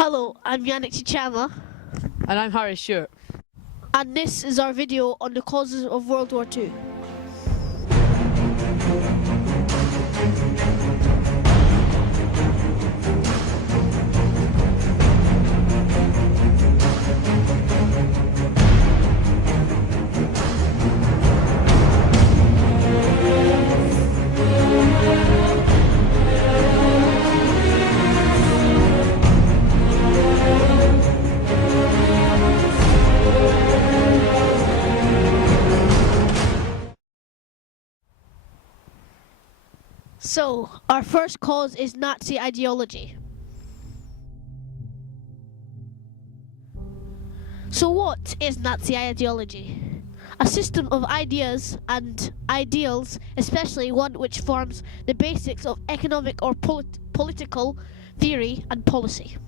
Hello, I'm Yannick Tchitchiama, And I'm Harry Stewart. and this is our video on the causes of World War II. So, our first cause is Nazi ideology. So what is Nazi ideology? A system of ideas and ideals, especially one which forms the basics of economic or political theory and policy.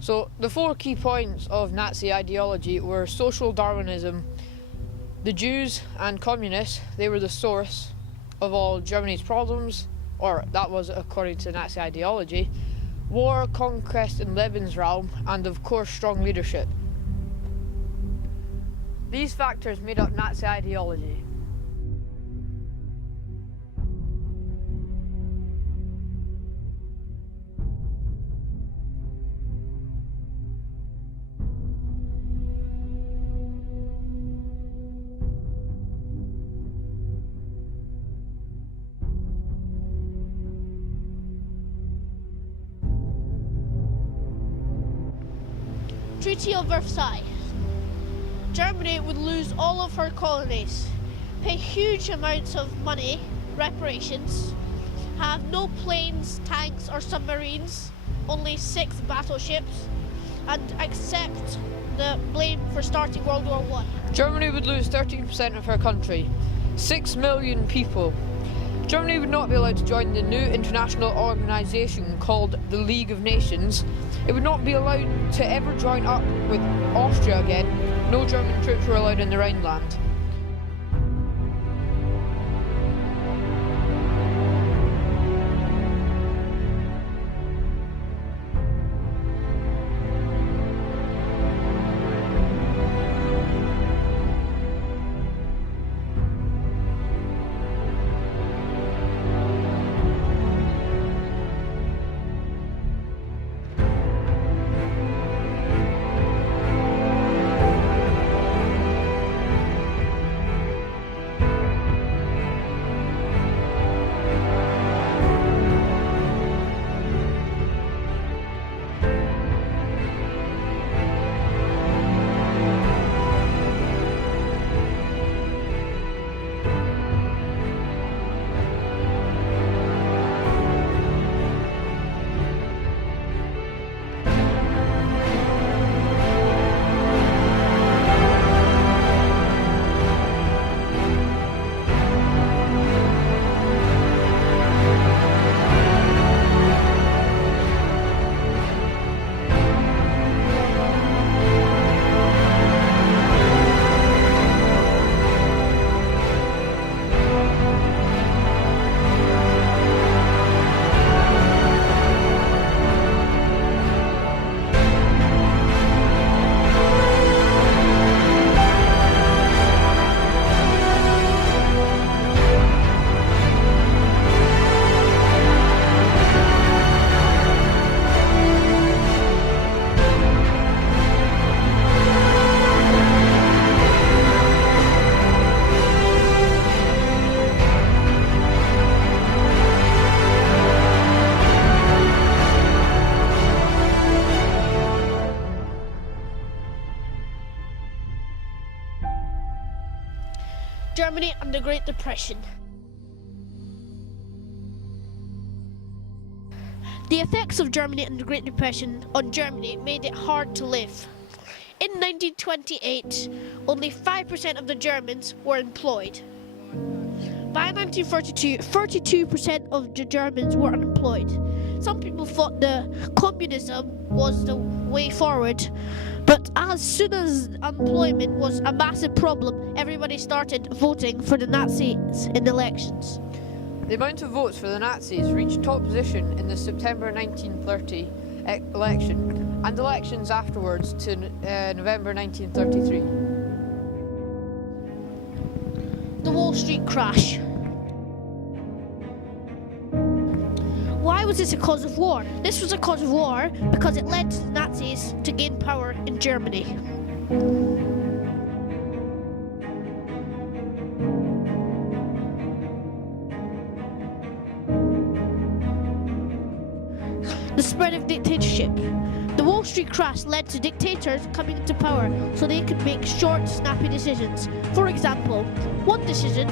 So the four key points of Nazi ideology were social Darwinism. The Jews and communists, they were the source of all Germany's problems, or that was according to Nazi ideology. War, conquest and Lebensraum, and of course strong leadership. These factors made up Nazi ideology. Treaty of Versailles. Germany would lose all of her colonies, pay huge amounts of money, reparations, have no planes, tanks or submarines, only 6 battleships, and accept the blame for starting World War I. Germany would lose 13% of her country, 6 million people. Germany would not be allowed to join the new international organisation called the League of Nations. It would not be allowed to ever join up with Austria again. No German troops were allowed in the Rhineland. Germany and the Great Depression. The effects of Germany and the Great Depression on Germany made it hard to live. In 1928, only 5% of the Germans were employed. By 1932, 32% of the Germans were unemployed. Some people thought the communism was the way forward, but as soon as unemployment was a massive problem, everybody started voting for the Nazis in elections. The amount of votes for the Nazis reached top position in the September 1930 election and elections afterwards to November 1933. The Wall Street crash. Why was this a cause of war? This was a cause of war because it led the Nazis to gain power in Germany. The spread of dictatorship. The Wall Street crash led to dictators coming into power so they could make short, snappy decisions. For example, one decision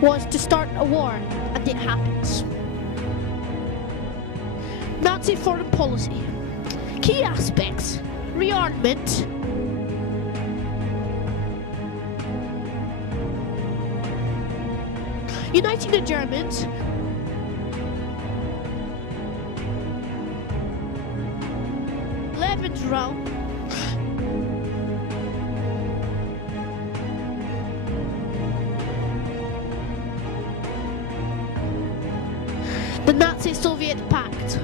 was to start a war, and it happens. Nazi foreign policy. Key aspects: rearmament, uniting the Germans, Lebensraum, the Nazi-Soviet Pact.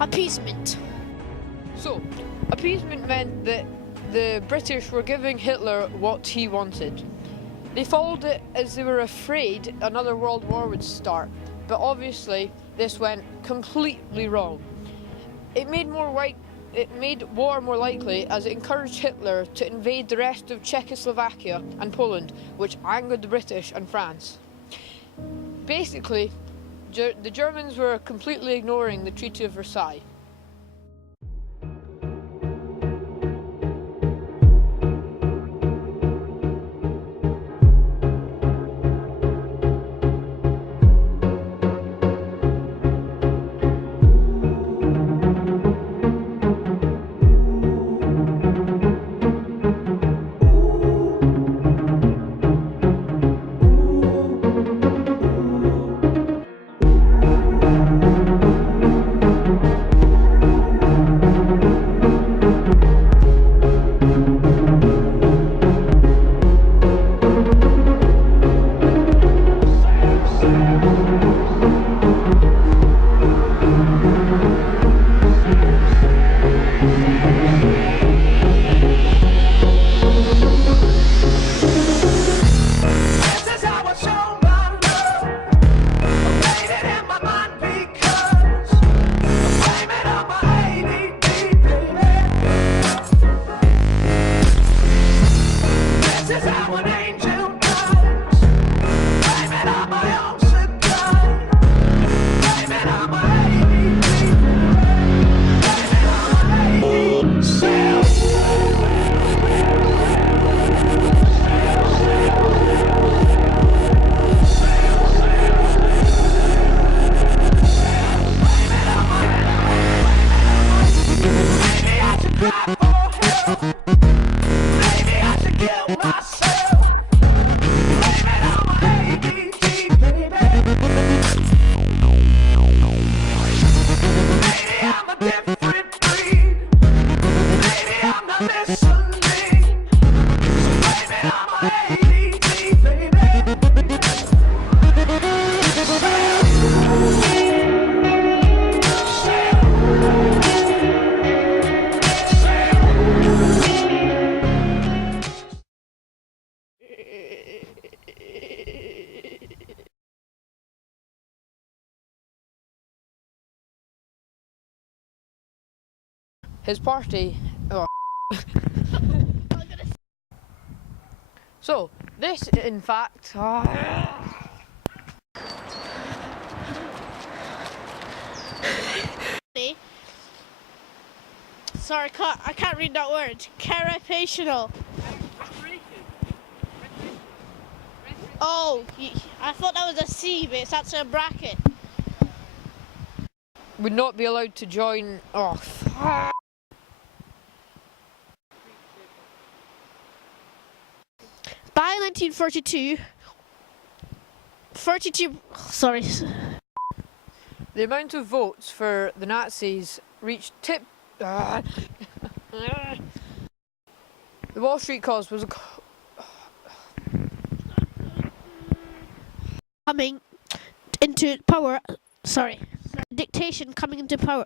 Appeasement. So, appeasement meant that the British were giving Hitler what he wanted. They followed it as they were afraid another world war would start, but obviously this went completely wrong. It made war more likely as it encouraged Hitler to invade the rest of Czechoslovakia and Poland, which angered the British and France. Basically, the Germans were completely ignoring the Treaty of Versailles. His party. Oh. So, this, in fact. Sorry, I can't read that word. Carapational. Oh, I thought that was a C, but it's actually a bracket. Would not be allowed to join. Oh. By 1942, The amount of votes for the Nazis reached The Wall Street cause was coming into power. Sorry, dictation coming into power.